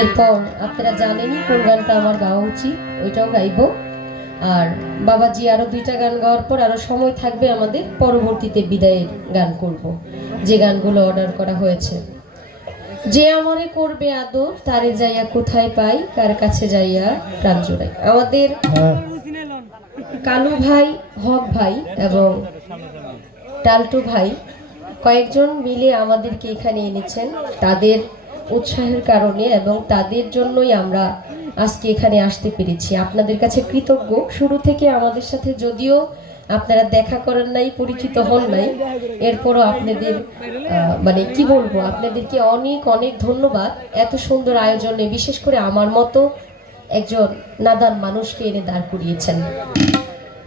এরপর আপনারা জানেনই কোন গানটা আমার গাওয়া উচিত, ওইটাও গাইবো। আর বাবাজি আরো দুইটা গান গাওয়ার পর আরো সময় থাকবে আমাদের, পরবর্তীতে বিদায়ের গান করব, যে গানগুলো অর্ডার করা হয়েছে। যে আমারে করবে আদর তারে যাইয়া কোথায় পাই, কার কাছে যাইয়া প্রাণ জোড়াই। আমাদের কালু ভাই, হক ভাই এবং টালটু ভাই কয়েকজন মিলে আমাদেরকে এখানে এনেছেন, তাদের উৎসাহের কারণে এবং তাদের জন্যই আমরা আজকে এখানে আসতে পেরেছি। আপনাদের কাছে কৃতজ্ঞ। শুরু থেকে আমাদের সাথে যদিও আপনারা দেখা করেন নাই, পরিচিত হন নাই, এরপরও আপনাদের মানে কি বলবো, আপনাদেরকে অনেক অনেক ধন্যবাদ এত সুন্দর আয়োজনে, বিশেষ করে আমার মতো একজন নাদান মানুষকে এনে দাঁড় করিয়েছেন।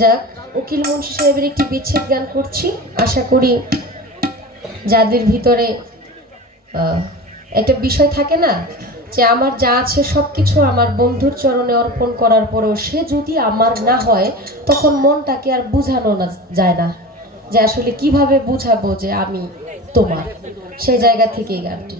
যাক, উকিল মুন্সি সাহেবের একটি বিচ্ছেদ গান করছি। আশা করি যাদের ভিতরে একটা বিষয় থাকে না যে আমার যা আছে সবকিছু আমার বন্ধুর চরণে অর্পণ করার পরেও সে যদি আমার না হয়, তখন মনটাকে আর বুঝানো না যায় না, যে আসলে কিভাবে বুঝাবো যে আমি তোমার। সেই জায়গা থেকে এই গানটি।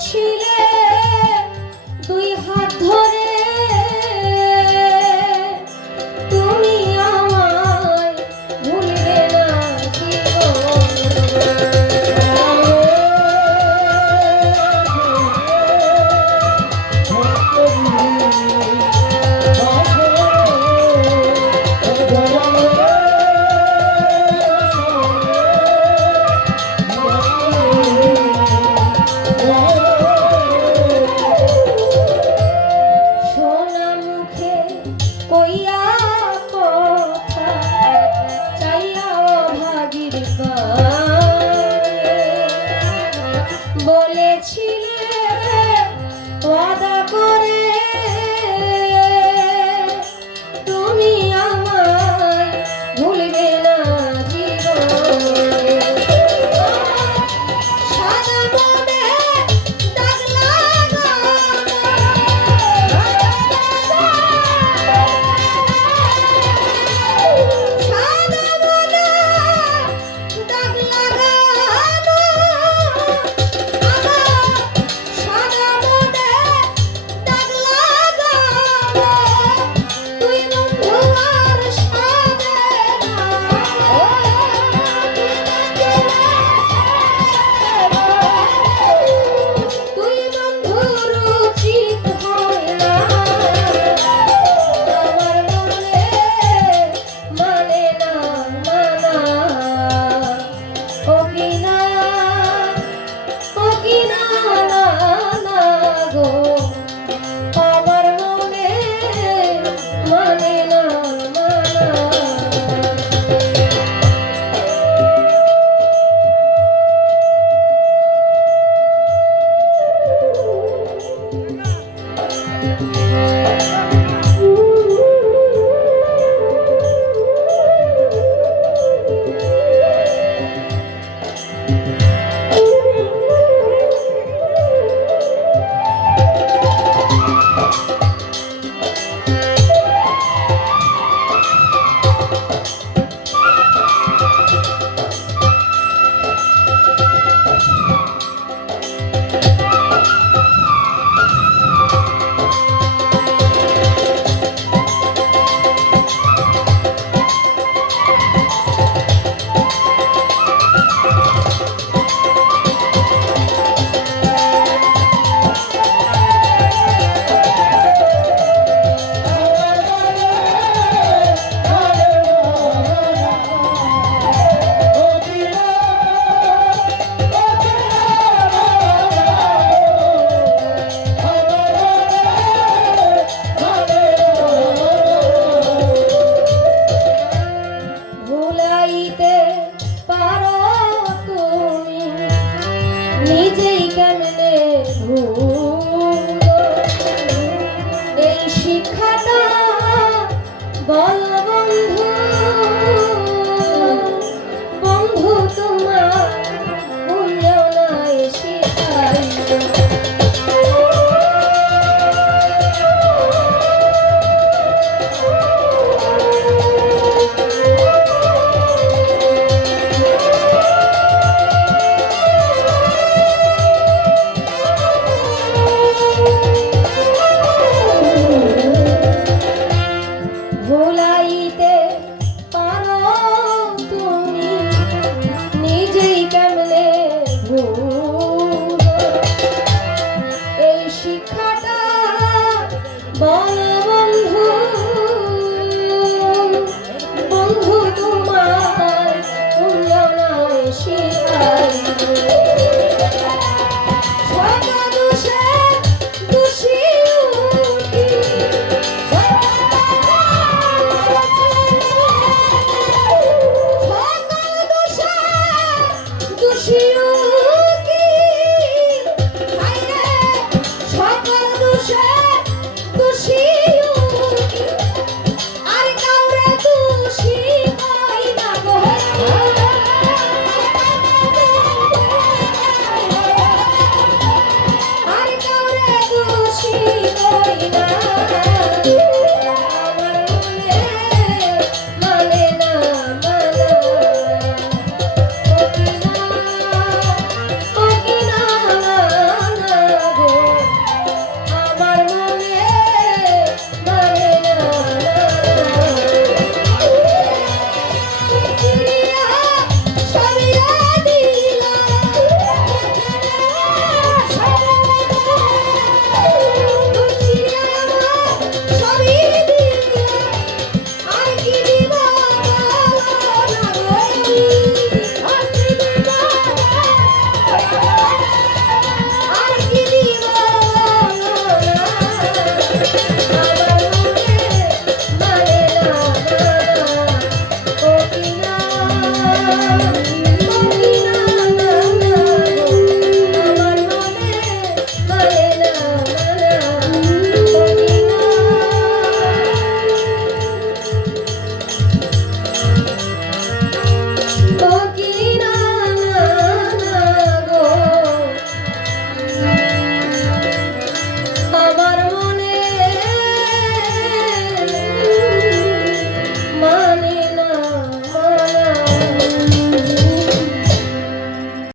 ছিলে দুই হাত